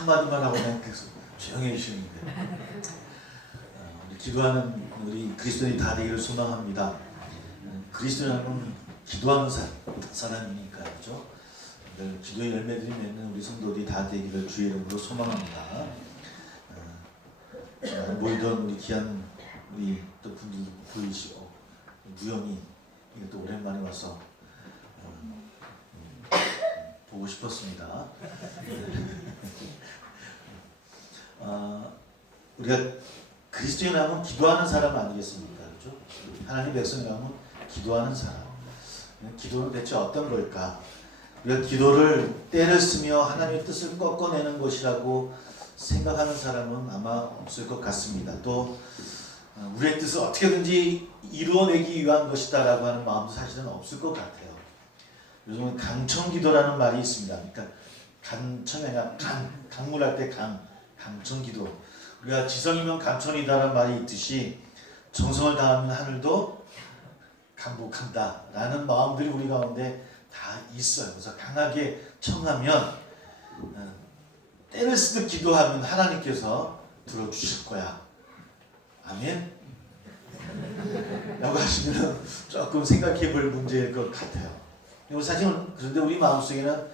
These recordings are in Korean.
한마디만 하고 그냥 계속 조용히 해주시는데 우리 기도하는 우리 그리스도인이 다 되기를 소망합니다. 그리스도인은 기도하는 사람이니까 그죠? 기도의 열매들이 맺는 우리 성도들이 다 되기를 주의 이름으로 소망합니다. 모이던 우리 귀한 우리 또 분들도 보이시고 무연히 또 오랜만에 와서 보고 싶었습니다. 우리가 그리스도인이라면 기도하는 사람 아니겠습니까? 그렇죠? 하나님 백성이라면 기도하는 사람. 기도는 대체 어떤 걸까? 우리가 기도를 때를 쓰며 하나님의 뜻을 꺾어내는 것이라고 생각하는 사람은 아마 없을 것 같습니다. 또 우리의 뜻을 어떻게든지 이루어내기 위한 것이다 라고 하는 마음도 사실은 없을 것 같아요. 요즘은 강청기도라는 말이 있습니다. 그러니까 강청이 아니라 강물할 때 강청기도. 우리가 지성이면 강천이다라는 말이 있듯이 정성을 다하면 하늘도 강복한다 라는 마음들이 우리 가운데 다 있어요. 그래서 강하게 청하면 때를 쓰듯 기도하면 하나님께서 들어주실 거야. 아멘? 라고 하시면 조금 생각해 볼 문제일 것 같아요. 사실은 그런데 우리 마음속에는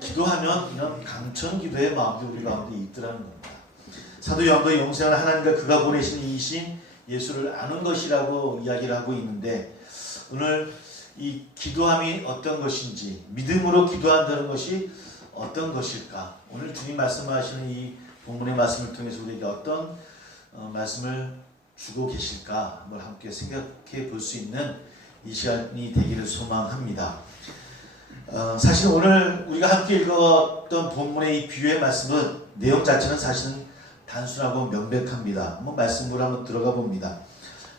기도하면 이런 강천 기도의 마음이 우리 가운데 있더라는 겁니다. 사도 요한도 영생한 하나님과 그가 보내신 이신 예수를 아는 것이라고 이야기를 하고 있는데 오늘 이 기도함이 어떤 것인지 믿음으로 기도한다는 것이 어떤 것일까? 오늘 주님 말씀하시는 이 본문의 말씀을 통해서 우리에게 어떤 말씀을 주고 계실까? 한번 함께 생각해 볼 수 있는 이 시간이 되기를 소망합니다. 사실 오늘 우리가 함께 읽었던 본문의 이 비유의 말씀은 내용 자체는 사실은 단순하고 명백합니다. 한번 말씀으로 한번 들어가 봅니다.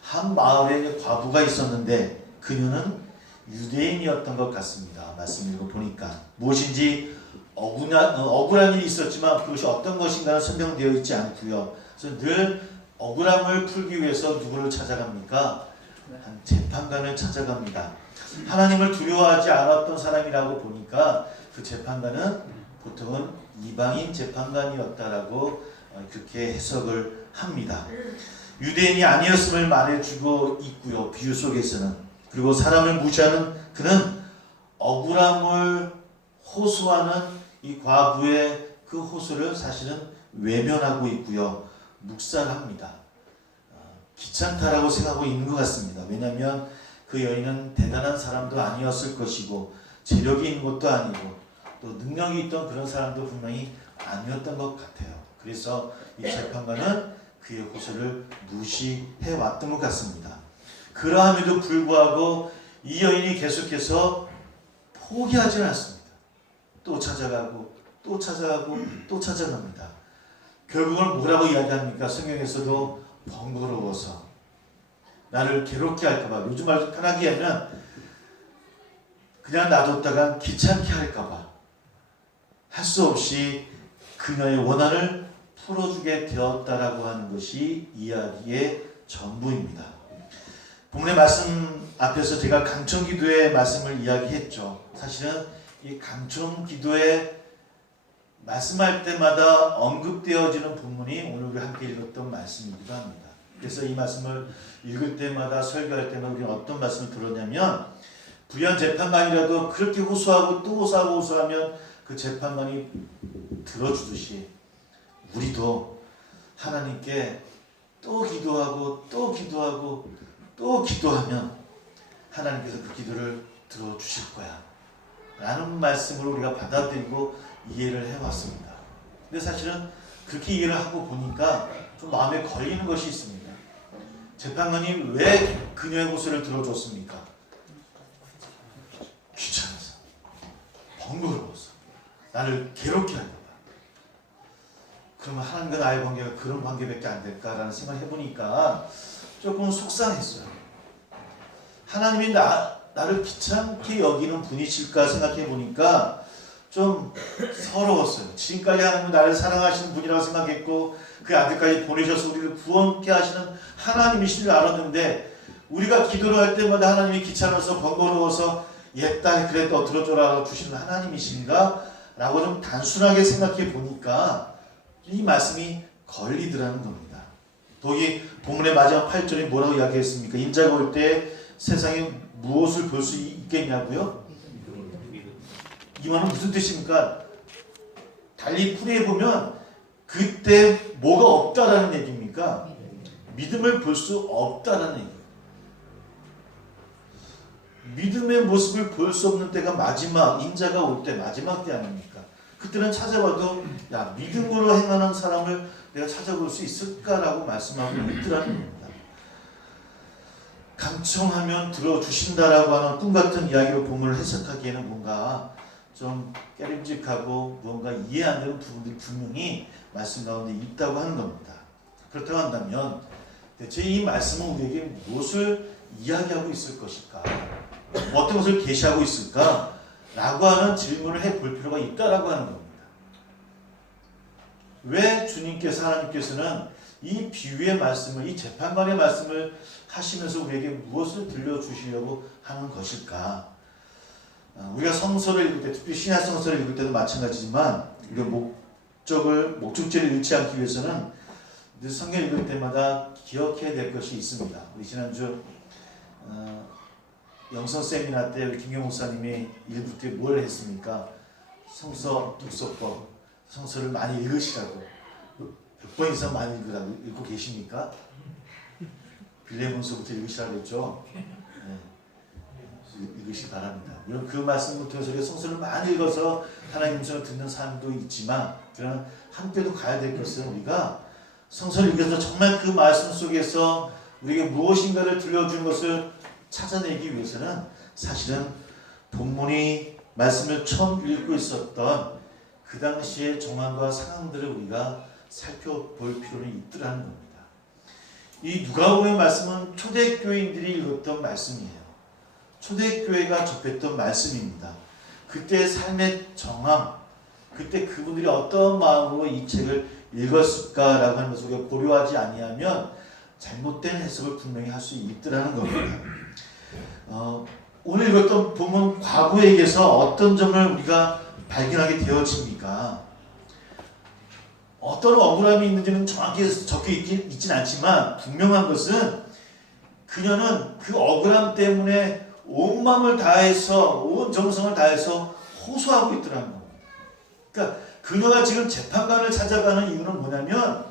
한 마을에 과부가 있었는데 그녀는 유대인이었던 것 같습니다. 말씀 읽어보니까 무엇인지 억울한 일이 있었지만 그것이 어떤 것인가는 설명되어 있지 않고요. 그래서 늘 억울함을 풀기 위해서 누구를 찾아갑니까? 한 재판관을 찾아갑니다. 하나님을 두려워하지 않았던 사람이라고 보니까 그 재판관은 보통은 이방인 재판관이었다라고 그렇게 해석을 합니다. 유대인이 아니었음을 말해주고 있고요. 비유 속에서는. 그리고 사람을 무시하는 그는 억울함을 호소하는 이 과부의 그 호소를 사실은 외면하고 있고요. 묵살합니다. 귀찮다라고 생각하고 있는 것 같습니다. 왜냐하면 그 여인은 대단한 사람도 아니었을 것이고 재력이 있는 것도 아니고 또 능력이 있던 그런 사람도 분명히 아니었던 것 같아요. 그래서 이 재판관은 그의 호소를 무시해 왔던 것 같습니다. 그러함에도 불구하고 이 여인이 계속해서 포기하지는 않습니다. 또 찾아가고 또 찾아가고 또 찾아갑니다. 결국은 뭐라고 이야기합니까? 성경에서도 번거로워서 나를 괴롭게 할까봐, 요즘 말 편하게 하면 그냥 놔뒀다가 귀찮게 할까봐 할 수 없이 그녀의 원한을 풀어주게 되었다라고 하는 것이 이야기의 전부입니다. 본문의 말씀 앞에서 제가 강청기도의 말씀을 이야기했죠. 사실은 이 강청기도에 말씀할 때마다 언급되어지는 본문이 오늘 우리 함께 읽었던 말씀이기도 합니다. 그래서 이 말씀을 읽을 때마다 설교할 때마다 우리는 어떤 말씀을 들었냐면 부연 재판관이라도 그렇게 호소하고 또 호소하면 그 재판관이 들어주듯이 우리도 하나님께 또 기도하고 또 기도하고 또 기도하면 하나님께서 그 기도를 들어주실 거야 라는 말씀으로 우리가 받아들이고 이해를 해왔습니다. 근데 사실은 그렇게 이해를 하고 보니까 좀 마음에 걸리는 것이 있습니다. 재판관이 왜 그녀의 호소를 들어줬습니까? 귀찮아서, 번거로워서, 나를 괴롭게 할까봐. 그러면 하나님과 나의 관계가 그런 관계밖에 안 될까라는 생각을 해보니까 조금 속상했어요. 하나님이 나를 귀찮게 여기는 분이실까 생각해보니까 좀 서러웠어요. 지금까지 하나님은 나를 사랑하시는 분이라고 생각했고 그 아들까지 보내셔서 우리를 구원케 하시는 하나님이신 줄 알았는데 우리가 기도를 할 때마다 하나님이 귀찮아서 번거로워서 옛딸 그래 너 들어줘라 주시는 하나님이신가? 라고 좀 단순하게 생각해 보니까 이 말씀이 걸리더라는 겁니다. 거기 본문의 마지막 8절이 뭐라고 이야기했습니까? 인자가 올 때 세상에 무엇을 볼 수 있겠냐고요? 이 말은 무슨 뜻입니까? 달리 풀이해 보면 그때 뭐가 없다라는 얘기입니까? 믿음을 볼 수 없다라는 얘기예요. 믿음의 모습을 볼 수 없는 때가 마지막, 인자가 올 때 마지막 때 아닙니까? 그때는 찾아봐도 야, 믿음으로 행하는 사람을 내가 찾아볼 수 있을까라고 말씀하고 있더라는 겁니다. 강청하면 들어주신다라고 하는 꿈같은 이야기로 본문을 해석하기에는 뭔가 좀 깨름직하고 뭔가 이해 안 되는 부분들이 분명히 말씀 가운데 있다고 하는 겁니다. 그렇다고 한다면 대체 이 말씀은 우리에게 무엇을 이야기하고 있을 것일까? 어떤 것을 계시하고 있을까? 라고 하는 질문을 해볼 필요가 있다라고 하는 겁니다. 왜 주님께서, 하나님께서는 이 비유의 말씀을, 이 재판관의 말씀을 하시면서 우리에게 무엇을 들려주시려고 하는 것일까? 우리가 성서를 읽을 때, 특히 신약 성서를 읽을 때도 마찬가지지만 우리가 목적지를 잃지 않기 위해서는 늘 성경 읽을 때마다 기억해야 될 것이 있습니다. 우리 지난주 영성 세미나 때 우리 김경 목사님이 읽을 때 뭘 했습니까? 성서 독서법, 성서를 많이 읽으시라고. 몇 번 이상 많이 읽고 계십니까? 빌레몬서부터 읽으시라고 했죠. 네. 읽으시기 바랍니다. 물론 그 말씀을 통해서 우리가 성서를 많이 읽어서 하나님 음성을 듣는 사람도 있지만, 그러나 함께도 가야 될 것은 우리가 성서를 읽어서 정말 그 말씀 속에서 우리에게 무엇인가를 들려주는 것을 찾아내기 위해서는 사실은 본문이 말씀을 처음 읽고 있었던 그 당시의 정황과 상황들을 우리가 살펴볼 필요는 있더라는 겁니다. 이 누가복음의 말씀은 초대교인들이 읽었던 말씀이에요. 초대교회가 접했던 말씀입니다. 그때의 삶의 정황, 그때 그분들이 어떤 마음으로 이 책을 읽었을까라고 하는 것을 우리가 고려하지 아니하면 잘못된 해석을 분명히 할 수 있더라는 겁니다. 오늘 읽었던 본문 과거에게서 어떤 점을 우리가 발견하게 되어집니까? 어떤 억울함이 있는지는 정확히 적혀 있진 않지만 분명한 것은 그녀는 그 억울함 때문에 온 마음을 다해서, 온 정성을 다해서 호소하고 있더라는 겁니다. 그러니까 그녀가 지금 재판관을 찾아가는 이유는 뭐냐면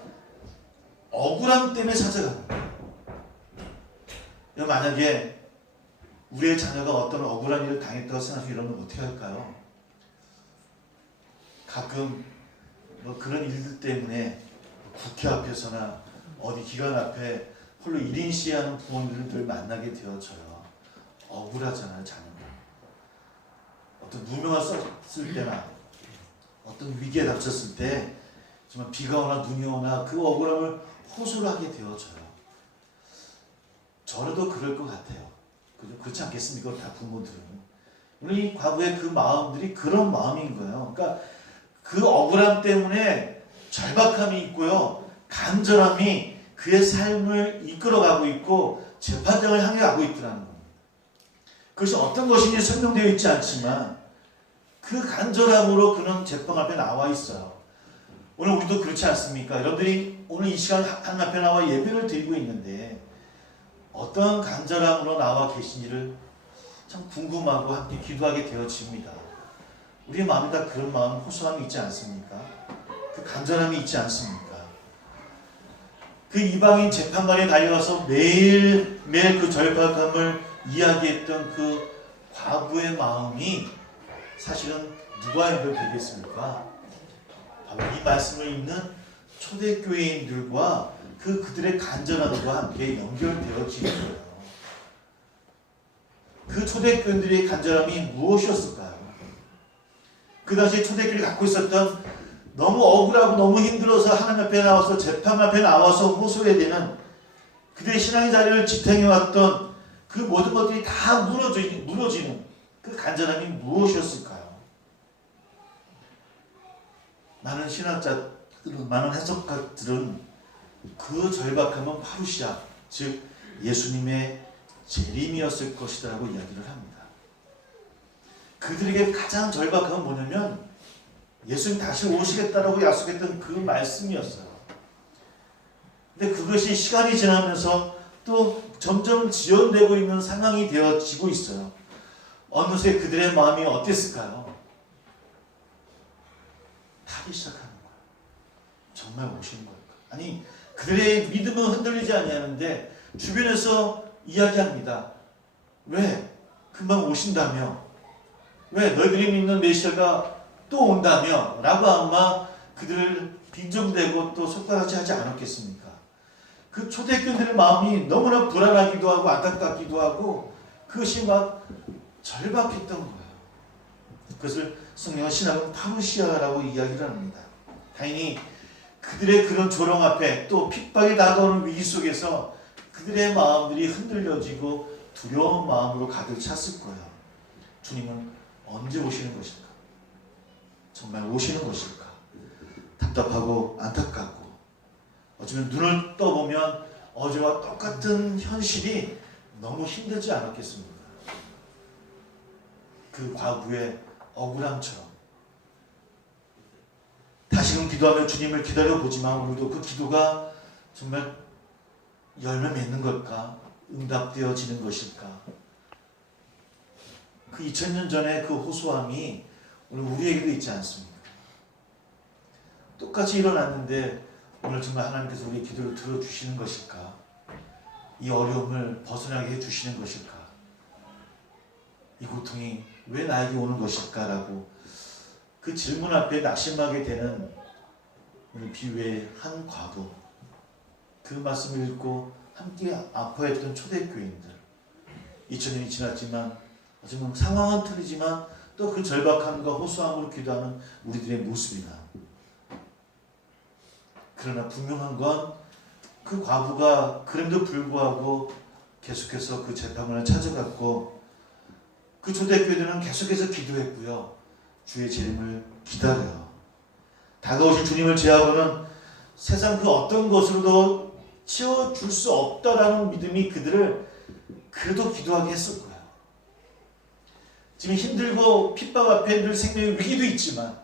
억울함 때문에 찾아가는 거예요. 만약에 우리의 자녀가 어떤 억울한 일을 당했다고 생각해서 이러면 어떻게 할까요? 가끔 그런 일들 때문에 국회 앞에서나 어디 기관 앞에 홀로 1인 시위하는 부모님들을 만나게 되어져요. 억울하잖아요, 자녀가. 어떤 누명을 썼을 때나 어떤 위기에 닥쳤을 때 정말 비가 오나 눈이 오나 그 억울함을 호소를 하게 되어져요. 저라도 그럴 것 같아요. 그렇지 않겠습니까? 다 부모들은. 우리 과거의 그 마음들이 그런 마음인 거예요. 그러니까 그 억울함 때문에 절박함이 있고요. 간절함이 그의 삶을 이끌어가고 있고 재판장을 향해 가고 있더라는 겁니다. 그것이 어떤 것인지 설명되어 있지 않지만 그 간절함으로 그는 재판 앞에 나와 있어요. 오늘 우리도 그렇지 않습니까? 여러분들이 오늘 이 시간 하나님 앞에 나와 예배를 드리고 있는데 어떤 간절함으로 나와 계신지를 참 궁금하고 함께 기도하게 되어집니다. 우리의 마음에 다 그런 마음, 호소함이 있지 않습니까? 그 간절함이 있지 않습니까? 그 이방인 재판관에 달려가서 매일매일 그 절박함을 이야기했던 그 과부의 마음이 사실은 누가 연결되겠습니까? 바로 이 말씀을 읽는 초대교회인들과 그들의 간절함과 함께 연결되어지는 거예요. 그 초대교인들의 간절함이 무엇이었을까요? 그 당시 초대교인이 갖고 있었던 너무 억울하고 너무 힘들어서 하나님 앞에 나와서 재판 앞에 나와서 호소해야 되는 그들의 신앙의 자리를 지탱해왔던 그 모든 것들이 다 무너지는 그 간절함이 무엇이었을까요? 많은 신학자들은, 많은 해석가들은 그 절박함은 파루시아, 즉 예수님의 재림이었을 것이다 라고 이야기를 합니다. 그들에게 가장 절박함은 뭐냐면 예수님 다시 오시겠다라고 약속했던 그 말씀이었어요. 근데 그것이 시간이 지나면서 또 점점 지연되고 있는 상황이 되어지고 있어요. 어느새 그들의 마음이 어땠을까요? 타기 시작하는 거예요. 정말 오시는 걸까? 아니, 그들의 믿음은 흔들리지 아니하는데 주변에서 이야기합니다. 왜? 금방 오신다며? 왜? 너희들이 믿는 메시아가 또 온다며? 라고 아마 그들을 빈정대고 또 속단하지 하지 않았겠습니까? 그 초대교인들의 마음이 너무나 불안하기도 하고 안타깝기도 하고 그것이 막 절박했던 거예요. 그것을 성경은 신학은 파루시아라고 이야기를 합니다. 다행히 그들의 그런 조롱 앞에 또 핍박이 다가오는 위기 속에서 그들의 마음들이 흔들려지고 두려운 마음으로 가득 찼을 거예요. 주님은 언제 오시는 것일까? 정말 오시는 것일까? 답답하고 안타깝고 어쩌면 눈을 떠보면 어제와 똑같은 현실이 너무 힘들지 않았겠습니까? 그 과거의 억울함처럼 다시금 기도하며 주님을 기다려보지만 오늘도 그 기도가 정말 열매 맺는 걸까? 응답되어지는 것일까? 그 2000년 전의 그 호소함이 오늘 우리에게도 있지 않습니까? 똑같이 일어났는데 오늘 정말 하나님께서 우리의 기도를 들어주시는 것일까? 이 어려움을 벗어나게 해주시는 것일까? 이 고통이 왜 나에게 오는 것일까? 라고 그 질문 앞에 낙심하게 되는 오늘 비유의 한 과부, 그 말씀을 읽고 함께 아파했던 초대교인들, 2000년이 지났지만 지금 상황은 틀리지만 또 그 절박함과 호소함으로 기도하는 우리들의 모습이나, 그러나 분명한 건 그 과부가 그럼에도 불구하고 계속해서 그 재판을 찾아갔고 그 초대교인들은 계속해서 기도했고요. 주의 재림을 기다려요. 다가오실 주님을 제하고는 세상 그 어떤 것으로도 채워줄 수 없다라는 믿음이 그들을 그래도 기도하게 했을 거예요. 지금 힘들고 핍박 앞에 늘 생명의 위기도 있지만,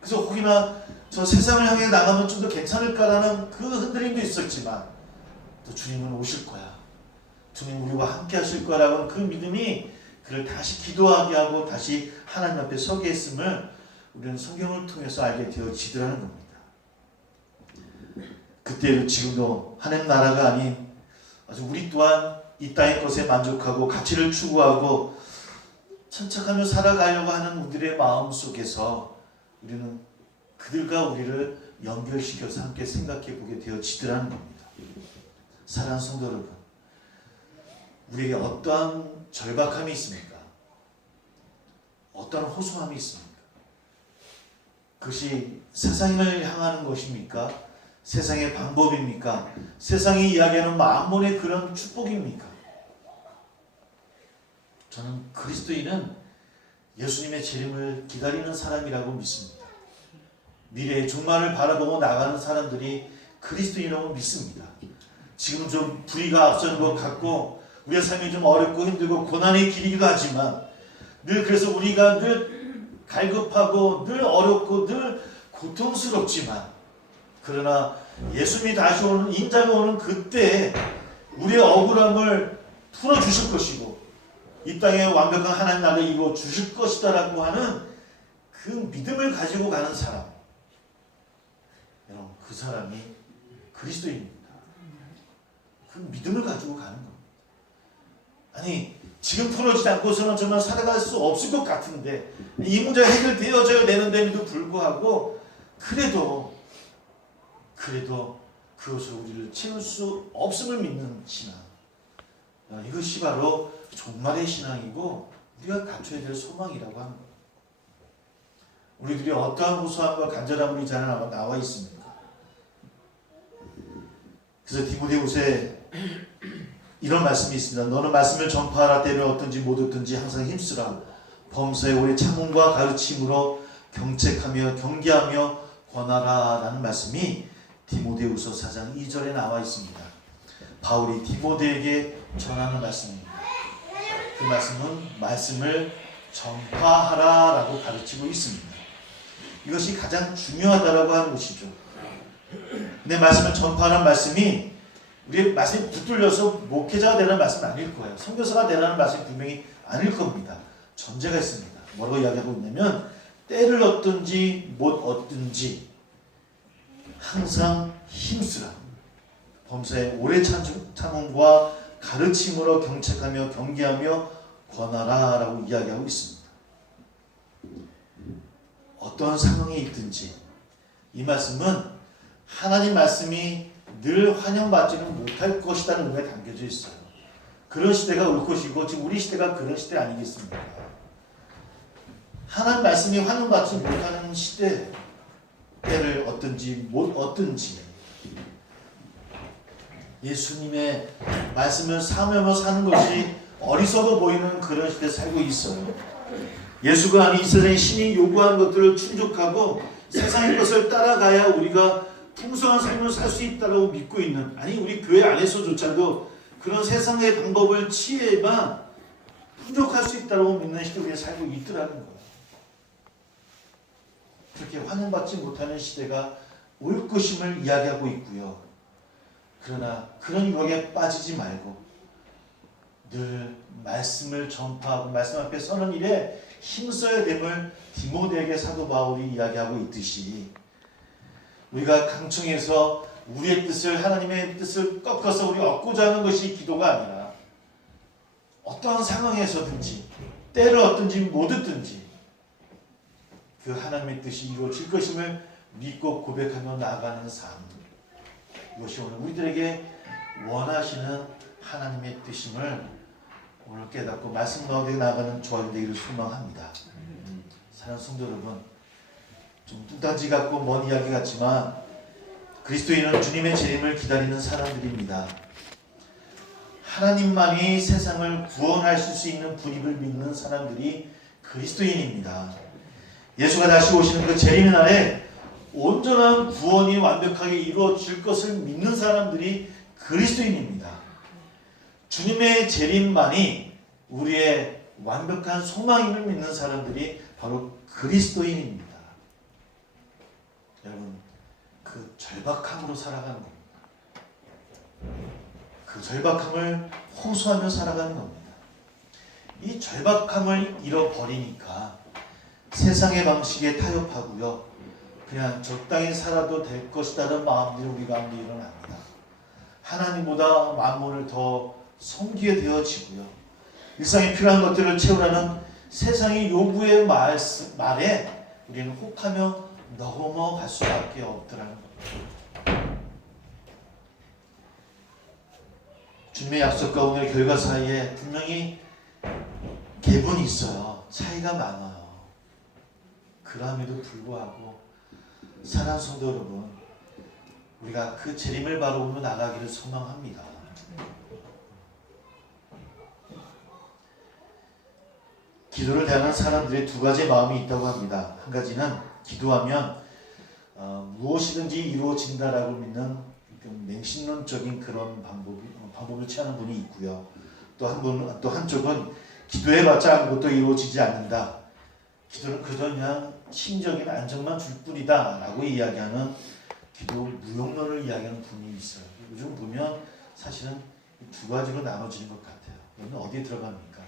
그래서 혹이나 저 세상을 향해 나가면 좀 더 괜찮을까라는 그 흔들림도 있었지만 또 주님은 오실 거야. 주님 우리와 함께 하실 거라는 그 믿음이 그를 다시 기도하게 하고 다시 하나님 앞에 서게 했음을 우리는 성경을 통해서 알게 되어지더라는 겁니다. 그때도 지금도 하나님 나라가 아닌 아주 우리 또한 이 땅의 것에 만족하고 가치를 추구하고 천착하며 살아가려고 하는 우리들의 마음 속에서 우리는 그들과 우리를 연결시켜서 함께 생각해 보게 되어지더라는 겁니다. 사랑하는 성도 여러분, 우리에게 어떠한 절박함이 있습니까? 어떠한 호소함이 있습니까? 그것이 세상을 향하는 것입니까? 세상의 방법입니까? 세상이 이야기하는 만몬의 그런 축복입니까? 저는 그리스도인은 예수님의 재림을 기다리는 사람이라고 믿습니다. 미래의 종말을 바라보고 나가는 사람들이 그리스도인이라고 믿습니다. 지금 좀 불의가 앞서는 것 같고 우리의 삶이 좀 어렵고 힘들고 고난의 길이기도 하지만 늘 그래서 우리가 늘 갈급하고 늘 어렵고 늘 고통스럽지만, 그러나 예수님이 다시 오는 인자가 오는 그때 우리의 억울함을 풀어주실 것이고 이 땅에 완벽한 하나님 나라를 이루어 주실 것이다 라고 하는 그 믿음을 가지고 가는 사람, 여러분 그 사람이 그리스도인입니다. 그 믿음을 가지고 가는 겁니다. 아니 지금 풀어지지 않고서는 정말 살아갈 수 없을 것 같은데 이 문제가 해결되어져야 되는데도 불구하고 그래도 그것을 우리를 채울 수 없음을 믿는 신앙, 이것이 바로 종말의 신앙이고 우리가 갖춰야 될 소망이라고 하는 거예요. 우리들이 어떠한 호소함과 간절함을 우리 안에 나와 있습니까? 그래서 디모데후서에 이런 말씀이 있습니다. 너는 말씀을 전파하라. 때를 얻든지 못 얻든지 항상 힘쓰라. 범사에 오래 참음과 가르침으로 경책하며 경계하며 권하라 라는 말씀이 디모데후서 4장 2절에 나와 있습니다. 바울이 디모데에게 전하는 말씀입니다. 그 말씀은 말씀을 전파하라 라고 가르치고 있습니다. 이것이 가장 중요하다라고 하는 것이죠. 내 말씀을 전파하는 말씀이 우리의 말씀이 붙들려서 목회자가 되라는 말씀은 아닐 거예요. 선교사가 되라는 말씀이 분명히 아닐 겁니다. 전제가 있습니다. 뭐라고 이야기하고 있냐면 때를 얻든지 못 얻든지 항상 힘쓰라. 범사에 오래 참음과 가르침으로 경책하며 경계하며 권하라 라고 이야기하고 있습니다. 어떤 상황에 있든지 이 말씀은 하나님 말씀이 늘 환영받지는 못할 것이라는 의미가 담겨져 있어요. 그런 시대가 올 것이고 지금 우리 시대가 그런 시대 아니겠습니까? 하나님 말씀이 환영받지 못하는 시대, 때를 얻든지 못 얻든지 예수님의 말씀을 사모하며 사는 것이 어리석어 보이는 그런 시대에 살고 있어요. 예수가 아닌 이 세상의 신이 요구하는 것들을 충족하고 세상의 것을 따라가야 우리가 풍성한 삶을 살 수 있다고 믿고 있는, 아니 우리 교회 안에서조차도 그런 세상의 방법을 취해만 풍족할 수 있다고 믿는 시대에 살고 있더라는 거예요. 그렇게 환영받지 못하는 시대가 올 것임을 이야기하고 있고요. 그러나 그런 유혹에 빠지지 말고 늘 말씀을 전파하고 말씀 앞에 서는 일에 힘써야 됨을 디모데에게 사도 바울이 이야기하고 있듯이 우리가 강청해서 우리의 뜻을, 하나님의 뜻을 꺾어서 우리 얻고자 하는 것이 기도가 아니라 어떠한 상황에서든지 때를 얻든지 못 얻든지 그 하나님의 뜻이 이루어질 것임을 믿고 고백하며 나아가는 삶, 이것이 오늘 우리들에게 원하시는 하나님의 뜻임을 오늘 깨닫고 말씀 가운데 나아가는 저와 되기를 소망합니다. 사랑하는 성도 여러분, 좀 뚱딴지 같고 먼 이야기 같지만 그리스도인은 주님의 재림을 기다리는 사람들입니다. 하나님만이 세상을 구원하실 수 있는 분입을 믿는 사람들이 그리스도인입니다. 예수가 다시 오시는 그 재림의 날에 온전한 구원이 완벽하게 이루어질 것을 믿는 사람들이 그리스도인입니다. 주님의 재림만이 우리의 완벽한 소망임을 믿는 사람들이 바로 그리스도인입니다. 여러분, 그 절박함으로 살아가는 겁니다. 그 절박함을 호소하며 살아가는 겁니다. 이 절박함을 잃어버리니까 세상의 방식에 타협하고요, 그냥 적당히 살아도 될 것이라는 마음들이 우리 가운데 일어납니다. 하나님보다 만물을 더 섬기게 되어지고요, 일상에 필요한 것들을 채우라는 세상의 요구의 말에 우리는 혹하며 넘어갈 수밖에 없더라는 겁니다. 주님의 약속과 오늘의 결과 사이에 분명히 갭은 있어요. 차이가 많아요. 그럼에도 불구하고 사랑하는 성도 여러분, 우리가 그 재림을 바라보며 나가기를 소망합니다. 기도를 대하는 사람들의 두 가지 마음이 있다고 합니다. 한 가지는 기도하면 무엇이든지 이루어진다라고 믿는 맹신론적인 그런 방법을 취하는 분이 있고요. 또 한쪽은 기도해봤자 아무것도 이루어지지 않는다. 기도는 그저 그냥 심적인 안정만 줄 뿐이다 라고 이야기하는 기도 무용론을 이야기하는 분이 있어요. 요즘 보면 사실은 두 가지로 나눠지는 것 같아요. 여러분 어디에 들어갑니까?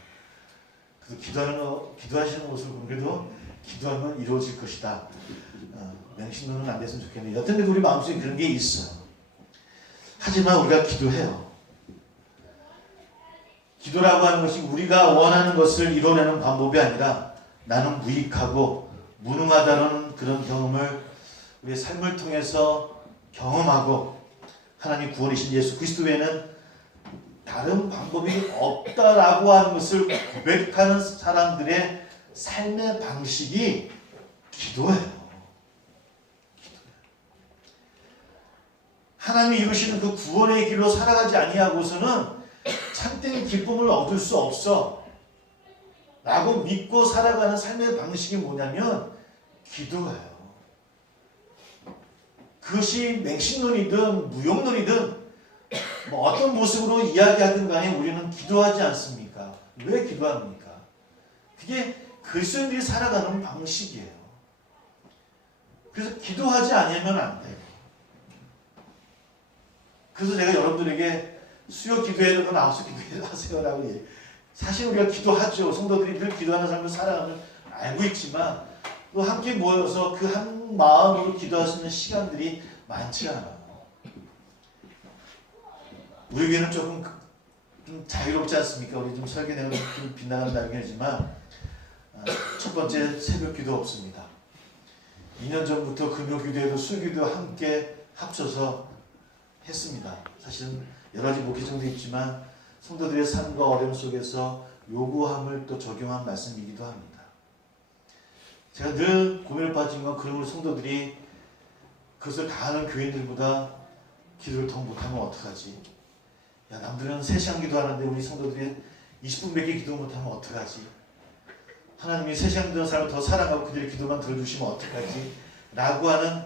기도하시는 모습을 보면 그래도 기도하면 이루어질 것이다. 맹신론은 안 됐으면 좋겠는데 여튼 우리 마음속에 그런 게 있어요. 하지만 우리가 기도해요. 기도라고 하는 것이 우리가 원하는 것을 이뤄내는 방법이 아니라 나는 무익하고 무능하다는 그런 경험을 우리의 삶을 통해서 경험하고 하나님 구원이신 예수 그리스도 외에는 다른 방법이 없다라고 하는 것을 고백하는 사람들의 삶의 방식이 기도예요. 하나님이 이루시는 그 구원의 길로 살아가지 아니하고서는 참된 기쁨을 얻을 수 없어 라고 믿고 살아가는 삶의 방식이 뭐냐면 기도예요. 그것이 맹신론이든 무용론이든 어떤 모습으로 이야기하든 간에 우리는 기도하지 않습니까? 왜 기도합니까? 그게 그리스도인들이 살아가는 방식이에요. 그래서 기도하지 않으면 안 돼. 그래서 제가 여러분들에게 수요 기도회로 나와서 기도하세요라고 얘기해요. 사실 우리가 기도하죠. 성도들이 늘 기도하는 삶을 살아가는 알고 있지만 또 함께 모여서 그 한 마음으로 기도할 수 있는 시간들이 많지 않아요. 우리에게는 좀 자유롭지 않습니까? 우리 좀 설교 내용이 좀 빗나가는 날이지만 첫 번째 새벽 기도 없습니다. 2년 전부터 금요 기도에도 수요 기도 함께 합쳐서 했습니다. 사실은 여러 가지 목회정도 있지만 성도들의 삶과 어려움 속에서 요구함을 또 적용한 말씀이기도 합니다. 제가 늘 고민을 빠진 건 그런 성도들이 그것을 다 하는 교인들보다 기도를 더 못하면 어떡하지? 야, 남들은 3시간 기도하는데 우리 성도들이 20분밖에 기도 못하면 어떡하지? 하나님이 3시간 기도하는 사람을 더 사랑하고 그들의 기도만 들어주시면 어떡하지? 라고 하는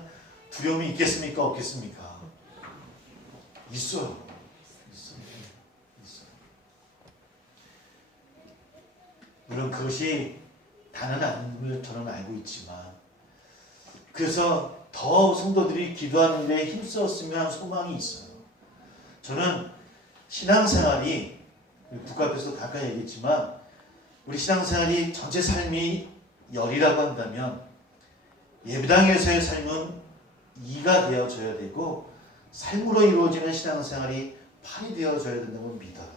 두려움이 있겠습니까? 없겠습니까? 있어요. 있어요. 물론 그것이 다는 아님을 저는 알고 있지만 그래서 더 성도들이 기도하는 데 힘썼으면 하는 소망이 있어요. 저는 신앙생활이 국가 앞에서도 가까이 얘기했지만 우리 신앙생활이 전체 삶이 열이라고 한다면 예배당에서의 삶은 2가 되어져야 되고 삶으로 이루어지는 신앙생활이 8이 되어져야 된다고 믿어요.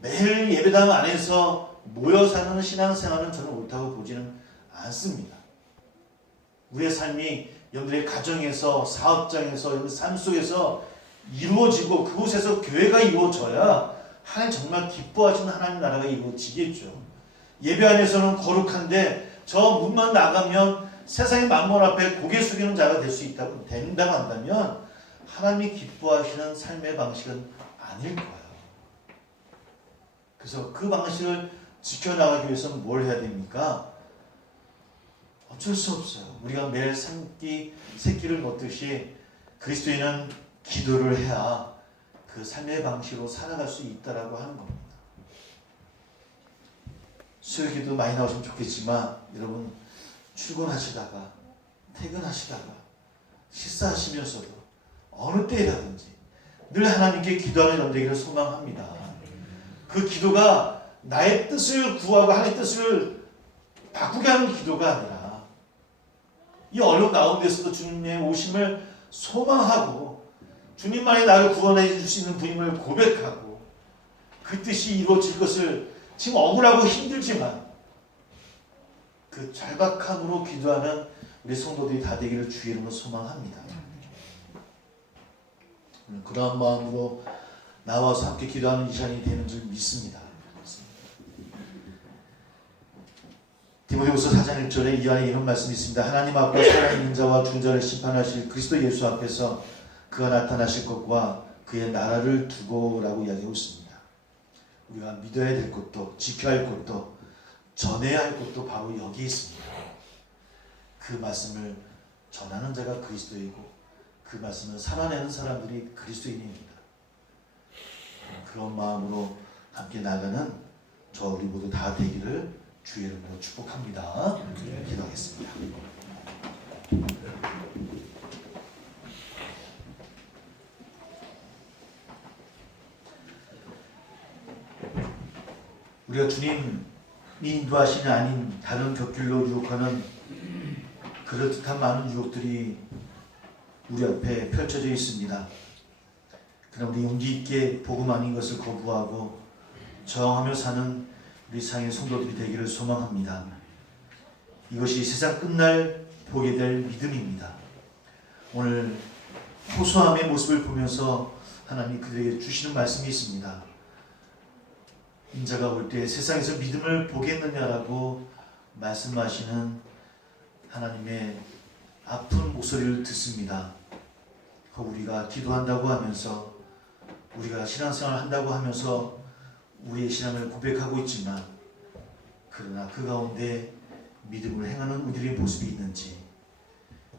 매일 예배당 안에서 모여 사는 신앙생활은 저는 옳다고 보지는 않습니다. 우리의 삶이 여러분들의 가정에서 사업장에서 삶 속에서 이루어지고 그곳에서 교회가 이루어져야 하나님 정말 기뻐하시는 하나님 나라가 이루어지겠죠. 예배 안에서는 거룩한데 저 문만 나가면 세상의 만물 앞에 고개 숙이는 자가 될 수 있다고 된다고 한다면 하나님이 기뻐하시는 삶의 방식은 아닐 거예요. 그래서 그 방식을 지켜나가기 위해서는 뭘 해야 됩니까? 어쩔 수 없어요. 우리가 매일 새끼를 먹듯이 그리스도인은 기도를 해야 그 삶의 방식으로 살아갈 수 있다라고 하는 겁니다. 수요기도 많이 나오시면 좋겠지만 여러분 출근하시다가 퇴근하시다가 식사하시면서도 어느 때라든지 늘 하나님께 기도하는 여러분 되기를 소망합니다. 그 기도가 나의 뜻을 구하고 하나님의 뜻을 바꾸게 하는 기도가 아니라 이 어려운 가운데서도 주님의 오심을 소망하고 주님만이 나를 구원해 줄 수 있는 분임을 고백하고 그 뜻이 이루어질 것을 지금 억울하고 힘들지만 그 절박함으로 기도하는 우리 성도들이 다 되기를 주의 이름으로 소망합니다. 그러한 마음으로 나와서 함께 기도하는 이 시간이 되는 줄 믿습니다. 디모데후서 4장 1절에 이 안에 이런 말씀이 있습니다. 하나님 앞에 살아있는 자와 중자를 심판하실 그리스도 예수 앞에서 그가 나타나실 것과 그의 나라를 두고라고 이야기하고 있습니다. 우리가 믿어야 될 것도 지켜야 할 것도 전해야 할 것도 바로 여기에 있습니다. 그 말씀을 전하는 자가 그리스도이고 그 말씀을 살아내는 사람들이 그리스도인입니다. 그런 마음으로 함께 나가는 저 우리 모두 다 되기를 주의 이름으로 축복합니다. 기도하겠습니다. 우리가 주님이 인도하시는 아닌 다른 곁길로 유혹하는 그럴듯한 많은 유혹들이 우리 앞에 펼쳐져 있습니다. 그러나 우리 용기 있게 복음 아닌 것을 거부하고 저항하며 사는 우리 상의 성도들이 되기를 소망합니다. 이것이 세상 끝날 보게 될 믿음입니다. 오늘 호소함의 모습을 보면서 하나님이 그들에게 주시는 말씀이 있습니다. 인자가 올 때 세상에서 믿음을 보겠느냐라고 말씀하시는 하나님의 아픈 목소리를 듣습니다. 우리가 기도한다고 하면서 우리가 신앙생활을 한다고 하면서 우리의 신앙을 고백하고 있지만 그러나 그 가운데 믿음을 행하는 우리의 모습이 있는지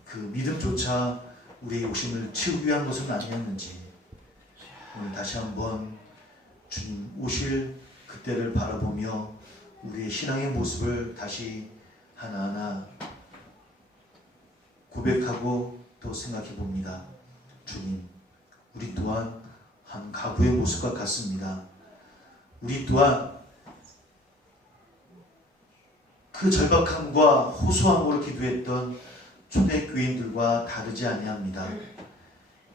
그 믿음조차 우리의 욕심을 채우기 위한 것은 아니었는지 오늘 다시 한번 주님 오실 그때를 바라보며 우리의 신앙의 모습을 다시 하나하나 고백하고 또 생각해 봅니다. 주님, 우리 또한 한 가부의 모습과 같습니다. 우리 또한 그 절박함과 호소함으로 기도했던 초대교인들과 다르지 아니합니다.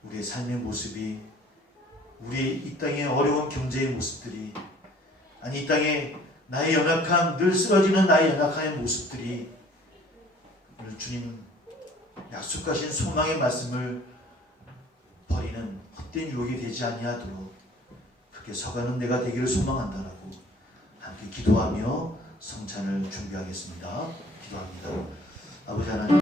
우리의 삶의 모습이, 우리 이 땅의 어려운 경제의 모습들이, 아니 이 땅에 나의 연약함, 늘 쓰러지는 나의 연약함의 모습들이 오늘 주님 약속하신 소망의 말씀을 버리는 헛된 유혹이 되지 아니하도록 그렇게 서가는 내가 되기를 소망한다라고 함께 기도하며 성찬을 준비하겠습니다. 기도합니다. 아버지 하나님,